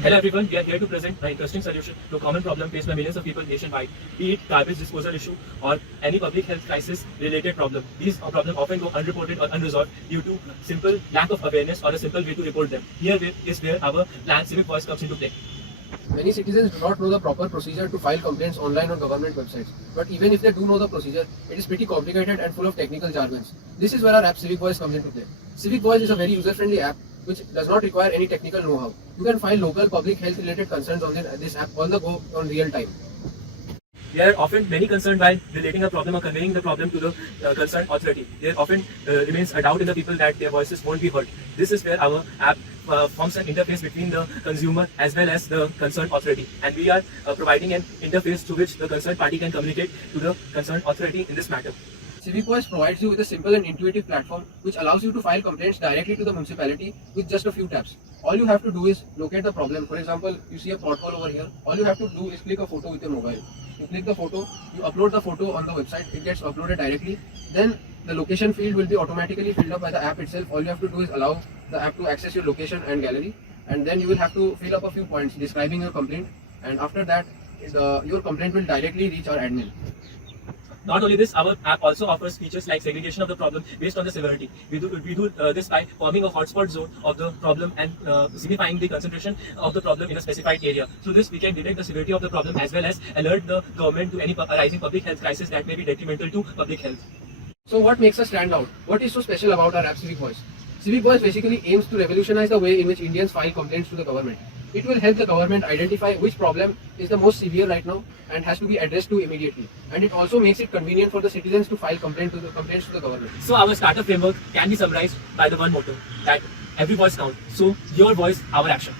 Hello everyone, we are here to present an interesting solution to a common problem faced by millions of people nationwide, be it garbage disposal issue or any public health crisis related problem. These problems often go unreported or unresolved due to simple lack of awareness or a simple way to report them. Here is where our plan Civic Voice comes into play. Many citizens do not know the proper procedure to file complaints online on government websites. But even if they do know the procedure, it is pretty complicated and full of technical jargons. This is where our app Civic Voice comes into play. Civic Voice is a very user-friendly app which does not require any technical know-how. You can file local public health related concerns on this app on the go on real time. There are often many concerns while relating a problem or conveying the problem to the concerned authority. There often remains a doubt in the people that their voices won't be heard. This is where our app forms an interface between the consumer as well as the concerned authority, and we are providing an interface through which the concerned party can communicate to the concerned authority in this matter. Civic Voice provides you with a simple and intuitive platform which allows you to file complaints directly to the municipality with just a few taps. All you have to do is locate the problem. For example, you see a pothole over here. All you have to do is click a photo with your mobile. You click the photo, you upload the photo on the website, it gets uploaded directly. Then the location field will be automatically filled up by the app itself. All you have to do is allow the app to access your location and gallery, and then you will have to fill up a few points describing your complaint, and after that your complaint will directly reach our admin. Not only this, our app also offers features like segregation of the problem based on the severity. We do this by forming a hotspot zone of the problem and signifying the concentration of the problem in a specified area. Through this, we can detect the severity of the problem as well as alert the government to any arising public health crisis that may be detrimental to public health. So what makes us stand out? What is so special about our app Civic Voice? Civic Voice basically aims to revolutionize the way in which Indians file complaints to the government. It will help the government identify which problem is the most severe right now and has to be addressed to immediately. And it also makes it convenient for the citizens to file complaints to the government. So our startup framework can be summarized by the one motto that every voice counts. So your voice, our action.